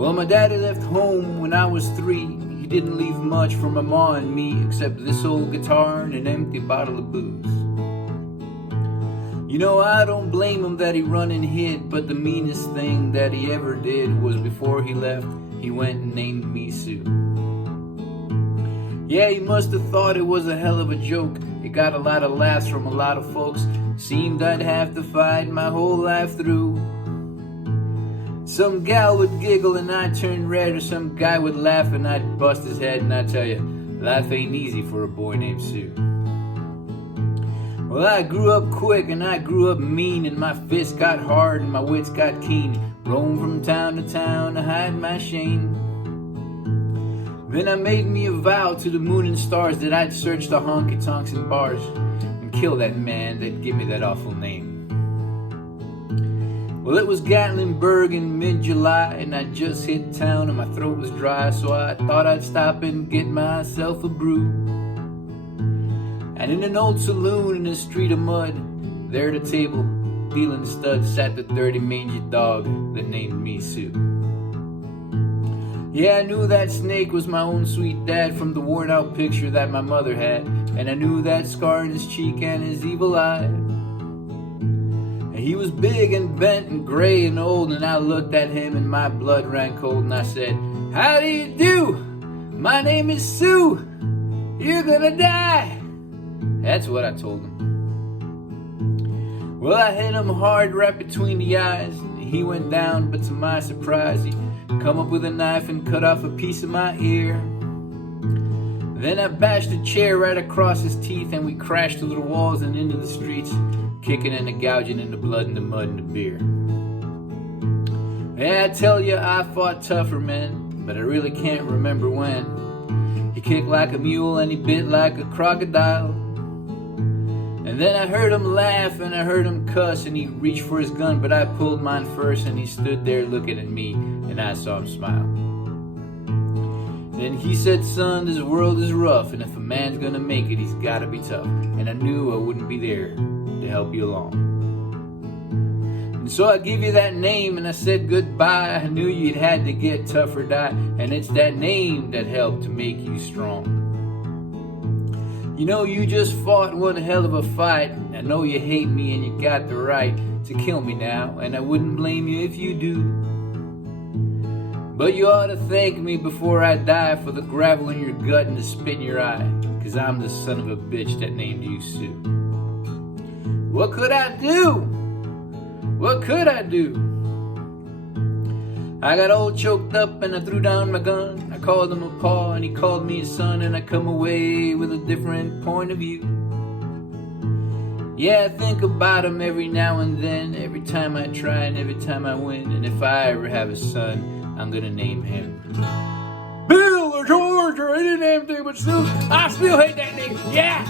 Well, my daddy left home when I was 3. He didn't leave much for my ma and me, except this old guitar and an empty bottle of booze. You know, I don't blame him that he run and hid, but the meanest thing that he ever did was before he left, he went and named me Sue. Yeah, he must have thought it was a hell of a joke. It got a lot of laughs from a lot of folks. Seemed I'd have to fight my whole life through. Some gal would giggle and I'd turn red, or some guy would laugh and I'd bust his head. And I tell you, life ain't easy for a boy named Sue. Well, I grew up quick and I grew up mean, and my fists got hard and my wits got keen. Roamed from town to town to hide my shame. Then I made me a vow to the moon and stars that I'd search the honky-tonks and bars and kill that man that gave me that awful name. Well, it was Gatlinburg in mid-July, and I just hit town and my throat was dry, so I thought I'd stop and get myself a brew. And in an old saloon in a street of mud, there at a table, dealing studs, sat the dirty mangy dog that named me Sue. Yeah, I knew that snake was my own sweet dad from the worn out picture that my mother had, and I knew that scar in his cheek and his evil eye. And he was big and bent and gray and old, and I looked at him and my blood ran cold, and I said, "How do you do? My name is Sue. You're gonna die." That's what I told him. Well, I hit him hard right between the eyes, and he went down, but to my surprise, he come up with a knife and cut off a piece of my ear. Then I bashed a chair right across his teeth, and we crashed through the walls and into the streets, kicking and gouging in the blood and the mud and the beer. Yeah, I tell you, I fought tougher men, but I really can't remember when. He kicked like a mule and he bit like a crocodile. And then I heard him laugh and I heard him cuss, and he reached for his gun, but I pulled mine first, and he stood there looking at me, and I saw him smile. Then he said, "Son, this world is rough, and if a man's gonna make it, he's gotta be tough." And I knew I wouldn't be there to help you along. And so I give you that name and I said goodbye. I knew you'd had to get tough or die, and it's that name that helped to make you strong. You know, you just fought one hell of a fight. I know you hate me and you got the right to kill me now, and I wouldn't blame you if you do. But you ought to thank me before I die for the gravel in your gut and the spit in your eye, 'cause I'm the son of a bitch that named you Sue. What could I do? What could I do? I got all choked up and I threw down my gun. I called him a paw and he called me a son, and I come away with a different point of view. Yeah, I think about him every now and then, every time I try and every time I win. And if I ever have a son, I'm gonna name him Bill or George or any damn thing, but still, I still hate that name. Yeah!